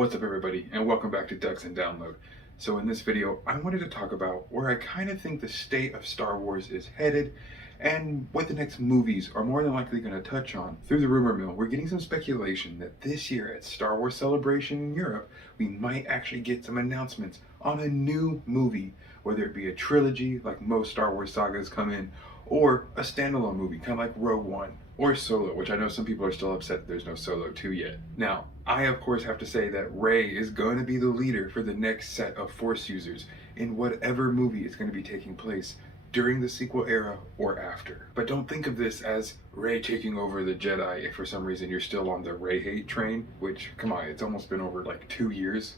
What's up everybody, and welcome back to Ducks and Download. So in this video, I wanted to talk about where I kind of think the state of Star Wars is headed and what the next movies are more than likely going to touch on. Through the rumor mill, we're getting some speculation that this year at Star Wars Celebration in Europe, we might actually get some announcements on a new movie, whether it be a trilogy like most Star Wars sagas come in, or a standalone movie, kind of like Rogue One, or Solo, which I know some people are still upset that there's no Solo 2 yet. Now, I of course have to say that Rey is going to be the leader for the next set of Force users in whatever movie is going to be taking place during the sequel era or after. But don't think of this as Rey taking over the Jedi if for some reason you're still on the Rey hate train, which, come on, it's almost been over like 2 years.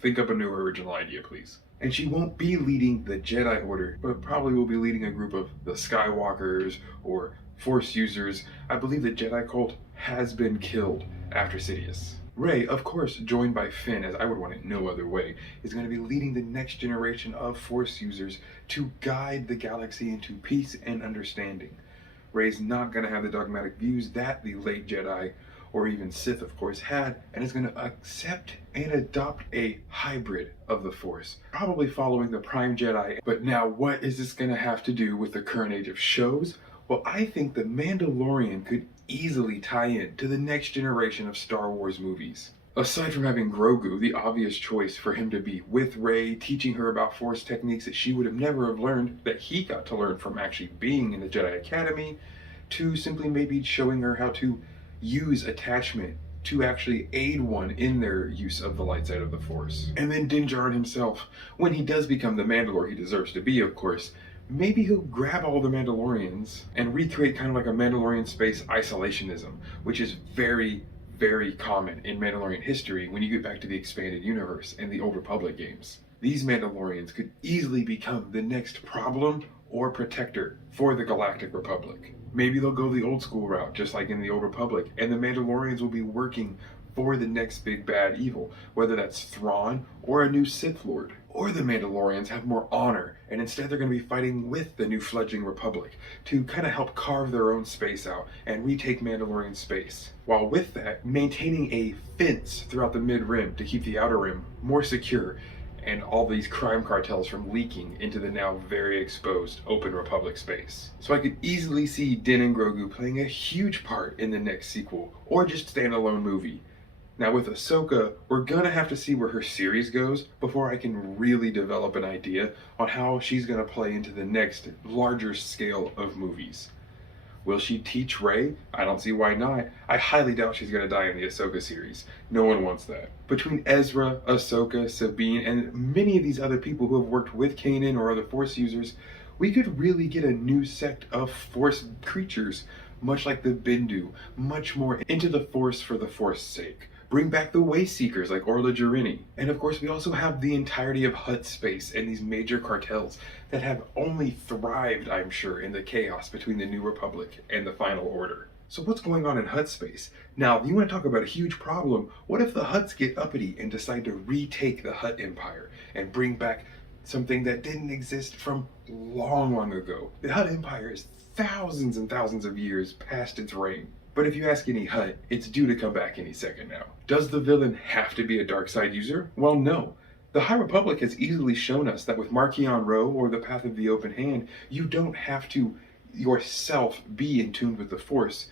Think up a new original idea, please. And she won't be leading the Jedi Order, but probably will be leading a group of the Skywalkers or Force users. I believe the Jedi cult has been killed after Sidious. Rey, of course, joined by Finn, as I would want it no other way, is going to be leading the next generation of Force users to guide the galaxy into peace and understanding. Rey's not going to have the dogmatic views that the late Jedi, or even Sith of course, had, and is going to accept and adopt a hybrid of the Force, probably following the Prime Jedi. But now what is this going to have to do with the current age of shows? Well, I think The Mandalorian could easily tie in to the next generation of Star Wars movies. Aside from having Grogu, the obvious choice for him to be with Rey, teaching her about Force techniques that she would have never have learned, that he got to learn from actually being in the Jedi Academy, to simply maybe showing her how to use attachment to actually aid one in their use of the light side of the Force. And then Din Djarin himself, when he does become the Mandalore he deserves to be, of course, maybe he'll grab all the Mandalorians and recreate kind of like a Mandalorian space isolationism, which is very, very common in Mandalorian history when you get back to the expanded universe and the Old Republic games. These Mandalorians could easily become the next problem or protector for the Galactic Republic. Maybe they'll go the old school route, just like in the Old Republic, and the Mandalorians will be working for the next big bad evil, whether that's Thrawn or a new Sith Lord. Or the Mandalorians have more honor, and instead they're going to be fighting with the new fledgling Republic to kind of help carve their own space out and retake Mandalorian space. While with that, maintaining a fence throughout the mid-rim to keep the outer rim more secure and all these crime cartels from leaking into the now very exposed Open Republic space. So I could easily see Din and Grogu playing a huge part in the next sequel, or just standalone movie. Now with Ahsoka, we're gonna have to see where her series goes before I can really develop an idea on how she's gonna play into the next larger scale of movies. Will she teach Rey? I don't see why not. I highly doubt she's gonna die in the Ahsoka series. No one wants that. Between Ezra, Ahsoka, Sabine, and many of these other people who have worked with Kanan or other Force users, we could really get a new sect of Force creatures, much like the Bendu, much more into the Force for the Force's sake. Bring back the Way Seekers like Orla Jurini. And of course we also have the entirety of Hutt space and these major cartels that have only thrived, I'm sure, in the chaos between the New Republic and the Final Order. So what's going on in Hutt space? Now, you want to talk about a huge problem. What if the Hutts get uppity and decide to retake the Hutt Empire and bring back something that didn't exist from long, long ago? The Hutt Empire is thousands and thousands of years past its reign. But if you ask any Hutt, it's due to come back any second now. Does the villain have to be a dark side user? Well, no. The High Republic has easily shown us that with Marchion Ro or the Path of the Open Hand, you don't have to yourself be in tune with the Force.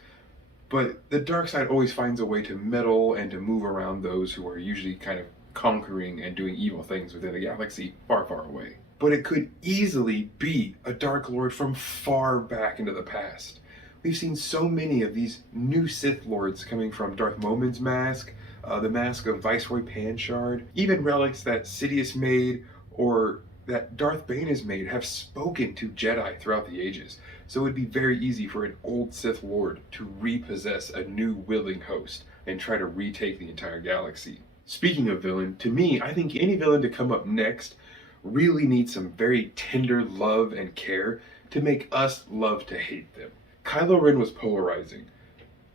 But the dark side always finds a way to meddle and to move around those who are usually kind of conquering and doing evil things within the galaxy far, far away. But it could easily be a Dark Lord from far back into the past. We've seen so many of these new Sith Lords coming from Darth Momin's mask, the mask of Viceroy Panchard, even relics that Sidious made or that Darth Bane has made have spoken to Jedi throughout the ages. So it would be very easy for an old Sith Lord to repossess a new willing host and try to retake the entire galaxy. Speaking of villain, to me, I think any villain to come up next really needs some very tender love and care to make us love to hate them. Kylo Ren was polarizing.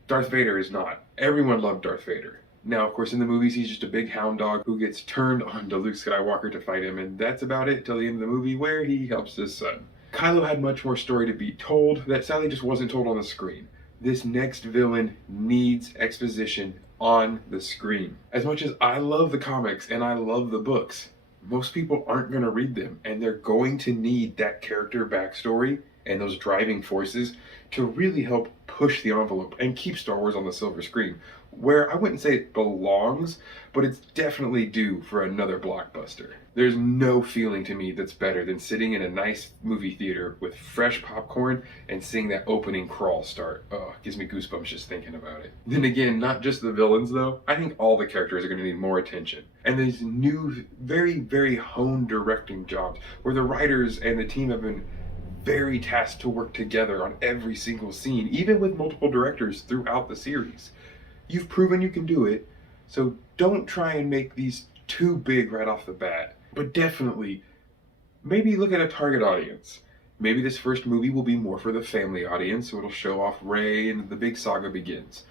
Darth Vader is not. Everyone loved Darth Vader. Now, of course, in the movies, he's just a big hound dog who gets turned on to Luke Skywalker to fight him, and that's about it till the end of the movie where he helps his son. Kylo had much more story to be told that sadly just wasn't told on the screen. This next villain needs exposition on the screen. As much as I love the comics and I love the books, most people aren't going to read them, and they're going to need that character backstory and those driving forces to really help push the envelope and keep Star Wars on the silver screen, where I wouldn't say it belongs, but it's definitely due for another blockbuster. There's no feeling to me that's better than sitting in a nice movie theater with fresh popcorn and seeing that opening crawl start. Oh, it gives me goosebumps just thinking about it. Then again, not just the villains though. I think all the characters are going to need more attention. And these new, very, very honed directing jobs where the writers and the team have been very tasked to work together on every single scene, even with multiple directors throughout the series. You've proven you can do it, so don't try and make these too big right off the bat. But definitely, maybe look at a target audience. Maybe this first movie will be more for the family audience, so it'll show off Rey and the big saga begins.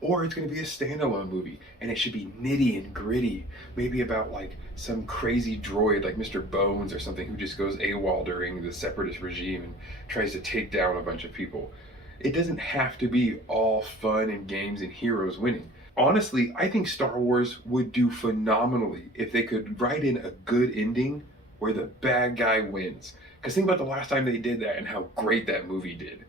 Or it's going to be a standalone movie, and it should be nitty and gritty. Maybe about like some crazy droid like Mr. Bones or something who just goes AWOL during the separatist regime and tries to take down a bunch of people. It doesn't have to be all fun and games and heroes winning. Honestly, I think Star Wars would do phenomenally if they could write in a good ending where the bad guy wins. Because think about the last time they did that and how great that movie did.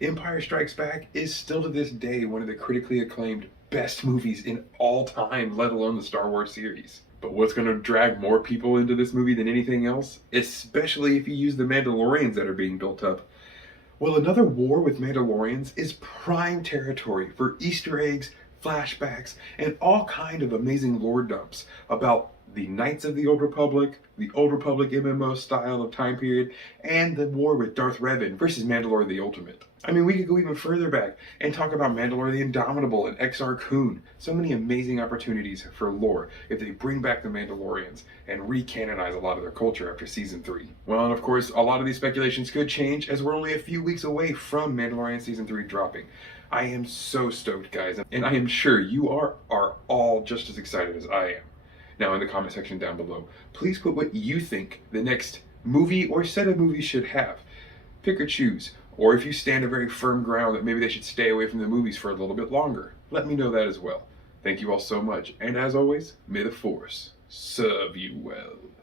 Empire Strikes Back is still to this day one of the critically acclaimed best movies in all time, let alone the Star Wars series. But what's going to drag more people into this movie than anything else, especially if you use the Mandalorians that are being built up? Well, another war with Mandalorians is prime territory for Easter eggs, flashbacks, and all kind of amazing lore dumps about the Knights of the Old Republic, the Old Republic MMO style of time period, and the war with Darth Revan versus Mandalore the Ultimate. I mean, we could go even further back and talk about Mandalore the Indomitable and Exar Kun. So many amazing opportunities for lore if they bring back the Mandalorians and recanonize a lot of their culture after Season 3. Well, and of course, a lot of these speculations could change as we're only a few weeks away from Mandalorian Season 3 dropping. I am so stoked, guys, and I am sure you are all just as excited as I am. Now, in the comment section down below, please put what you think the next movie or set of movies should have. Pick or choose. Or if you stand a very firm ground that maybe they should stay away from the movies for a little bit longer, let me know that as well. Thank you all so much, and as always, may the Force serve you well.